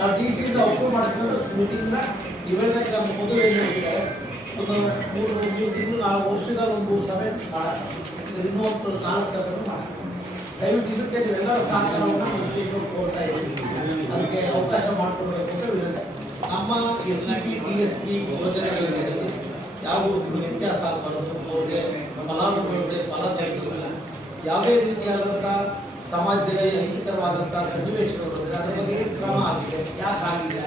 ನಾವು ಡಿಸಿಯಿಂದ ಅಪ್ರೂವ್ ಮಾಡಿಸಿದ್ರೆ ಮೀಟಿಂಗ್ನ ಇವೆಲ್ಲ ಮೊದಲು ಏನು ಹೇಳ್ತಿದ್ದಾರೆ ಒಂದು ಮೂರು ತಿಂಗಳು 4 ವರ್ಷದಲ್ಲಿ ಒಂದು ಸಭೆ ಮಾಡೋಣ, ಇನ್ನೂ ಒಂದು 4 ಸಭೆ ಮಾಡೋಣ. ದಯವಿಟ್ಟು ಇದಕ್ಕೆ ನೀವೆಲ್ಲರ ಸಹಕಾರವನ್ನು ವಿಶೇಷವಾಗಿ ಕೋರ್ತಾ ಇದ್ದೀವಿ. ಅದಕ್ಕೆ ಅವಕಾಶ ಮಾಡಿಕೊಡ್ಬೇಕು ಅಂತ ವಿನಂತಿ. ನಮ್ಮ SCP TSP ಯೋಜನೆಗಳಿದೆ ಯಾವ ವ್ಯತ್ಯಾಸ ಆಗಬಾರದು, ಅವ್ರಿಗೆ ಫಲಾನುಭವಿಗಳಿಗೆ ಫಲ ತೆಗೆದುಕೊಳ್ಳ ಯಾವುದೇ ರೀತಿಯಾದಂಥ ಸಮಾಜದಲ್ಲಿ ಅಹಿತಕರವಾದಂತಹ ಸನ್ನಿವೇಶಗಳು ಅದರ ಬಗ್ಗೆ ಕ್ರಮ ಆಗಿದೆ, ಯಾಕೆ ಆಗಿದೆ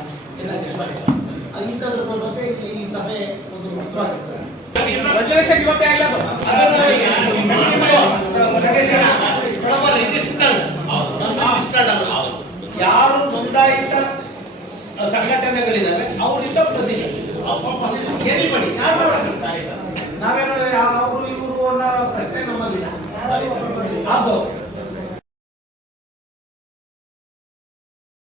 ಇಂಥದ್ರ ಬಗ್ಗೆ ಈ ಸಭೆ ಒಂದು ಮುಖ್ಯವಾಗಿರ್ತದೆ. ಯಾರು ನೋಂದಾಯಿತ ಸಂಘಟನೆಗಳಿದ್ದಾವೆ ಅವರಿಂದ ಪ್ರತಿನಿಧಿ ಏನಿ ಮಾಡಿ ನಾವೇನೋ